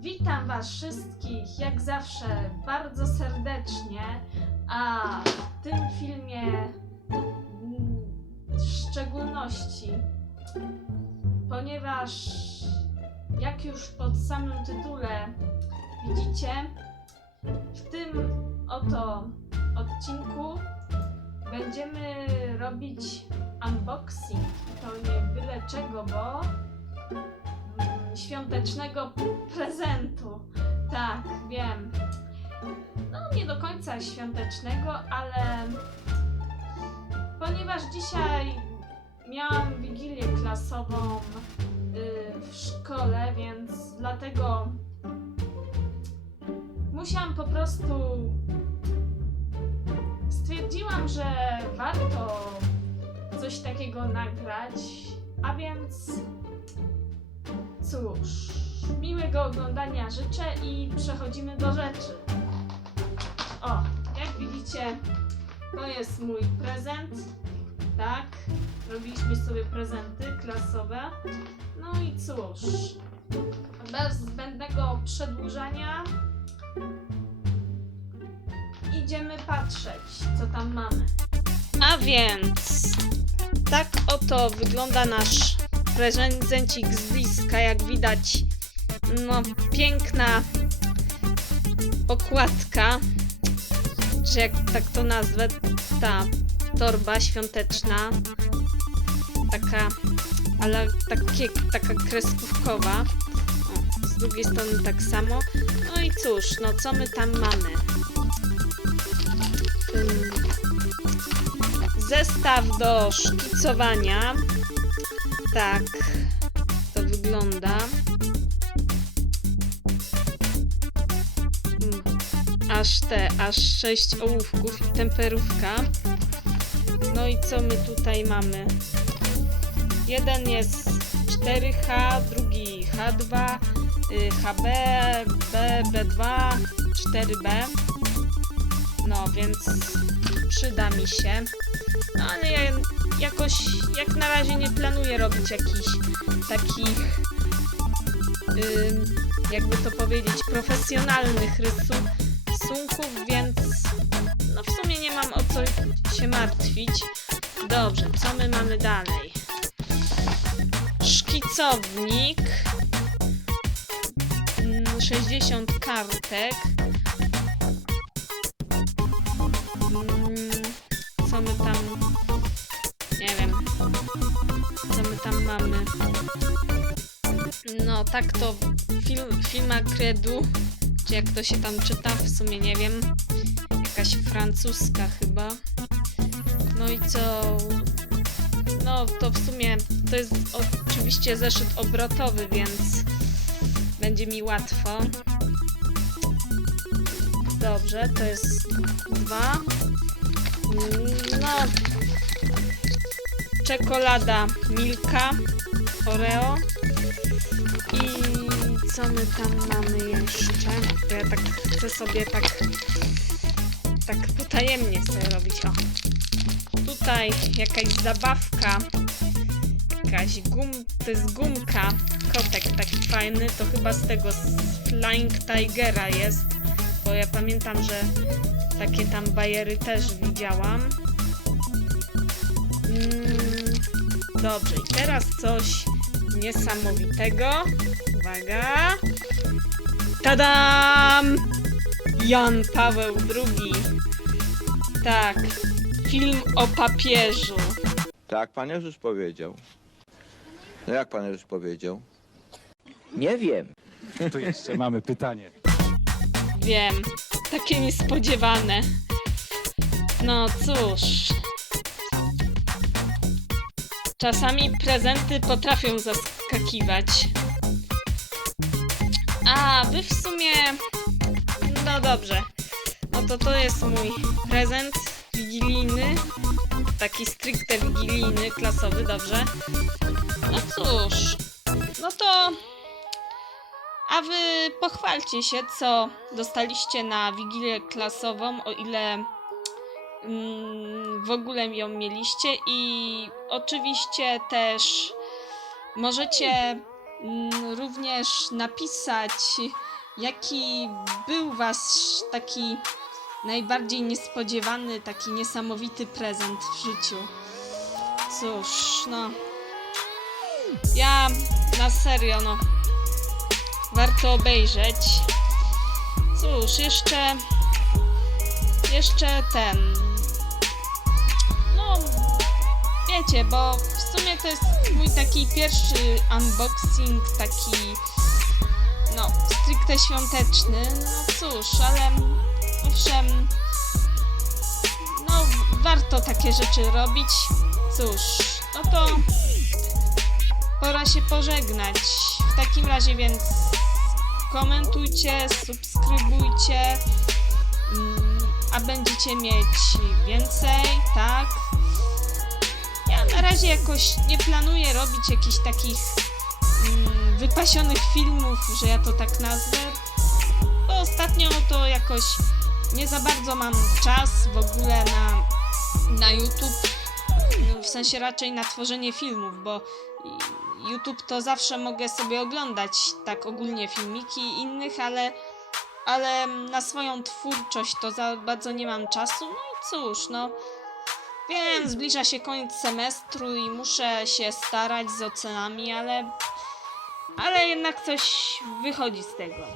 Witam Was wszystkich, jak zawsze, bardzo serdecznie. A w tym filmie w szczególności, ponieważ jak już pod samym tytule widzicie, w tym oto odcinku będziemy robić unboxing. To nie byle czego, bo świątecznego prezentu. Tak, wiem. No, nie do końca świątecznego, ale ponieważ dzisiaj miałam wigilię klasową y, w szkole, więc dlatego musiałam po prostu. Stwierdziłam, że warto coś takiego nagrać, a więc Cóż, miłego oglądania życzę i przechodzimy do rzeczy. O, jak widzicie, to jest mój prezent. Tak, robiliśmy sobie prezenty klasowe. No i cóż, bez zbędnego przedłużania idziemy patrzeć, co tam mamy. A więc, tak oto wygląda nasz prezencik z bliska, jak widać, no piękna okładka, że jak tak to nazwę, ta torba świąteczna, taka, ale takie, taka kreskówkowa. Z drugiej strony tak samo. No i cóż, no co my tam mamy? Zestaw do szkicowania. Tak, to wygląda. Mm, Aż te, aż sześć ołówków i temperówka. No i co my tutaj mamy? Jeden jest 4H, drugi H2, y, HB, B, B2, 4B. No więc przyda mi się. No ale ja jakoś jak na razie nie planuję robić jakichś takich ym, jakby to powiedzieć profesjonalnych rysu- rysunków, więc no w sumie nie mam o co się martwić. Dobrze, co my mamy dalej? Szkicownik. Mm, 60 kartek. Mm, Co my tam nie wiem, co my tam mamy. No, tak to film, filma Credu, czy jak to się tam czyta, w sumie nie wiem. Jakaś francuska chyba. No i co? No, to w sumie to jest oczywiście zeszyt obrotowy, więc będzie mi łatwo. Dobrze, to jest dwa. No, czekolada Milka Oreo i co my tam mamy jeszcze? Ja tak chcę sobie tak tak potajemnie chcę robić. O. Tutaj jakaś zabawka. Jakaś gum, to jest gumka. Kotek taki fajny, to chyba z tego z Flying Tigera jest, bo ja pamiętam, że takie tam bajery też widziałam. Dobrze, i teraz coś niesamowitego. Uwaga. Tadam! Jan Paweł II. Tak, film o papieżu. Tak, Pan Jezus powiedział. No jak Pan Jezus powiedział? Nie wiem. Tu jeszcze mamy pytanie. Wiem, takie niespodziewane. No cóż. Czasami prezenty potrafią zaskakiwać. A, wy w sumie. No dobrze. No to jest mój prezent wigilijny. Taki stricte wigilijny, klasowy, dobrze. No cóż. No to a wy pochwalcie się, co dostaliście na wigilię klasową, o ile w ogóle ją mieliście. I oczywiście też możecie mm, również napisać jaki był wasz taki najbardziej niespodziewany, taki niesamowity prezent w życiu? Cóż, no. Ja na serio, no. Warto obejrzeć. Cóż, jeszcze. Jeszcze ten. Wiecie, bo w sumie to jest mój taki pierwszy unboxing, taki. No, stricte świąteczny. No cóż, ale. Owszem. No, warto takie rzeczy robić. Cóż, no to pora się pożegnać. W takim razie więc komentujcie, subskrybujcie, mm, a będziecie mieć więcej, tak? Na razie jakoś nie planuję robić jakichś takich mm, wypasionych filmów, że ja to tak nazwę, bo ostatnio to jakoś nie za bardzo mam czas w ogóle na, na YouTube w sensie raczej na tworzenie filmów, bo YouTube to zawsze mogę sobie oglądać tak ogólnie filmiki innych, ale, ale na swoją twórczość to za bardzo nie mam czasu. No i cóż, no. Wiem, zbliża się koniec semestru i muszę się starać z ocenami, ale, ale jednak coś wychodzi z tego.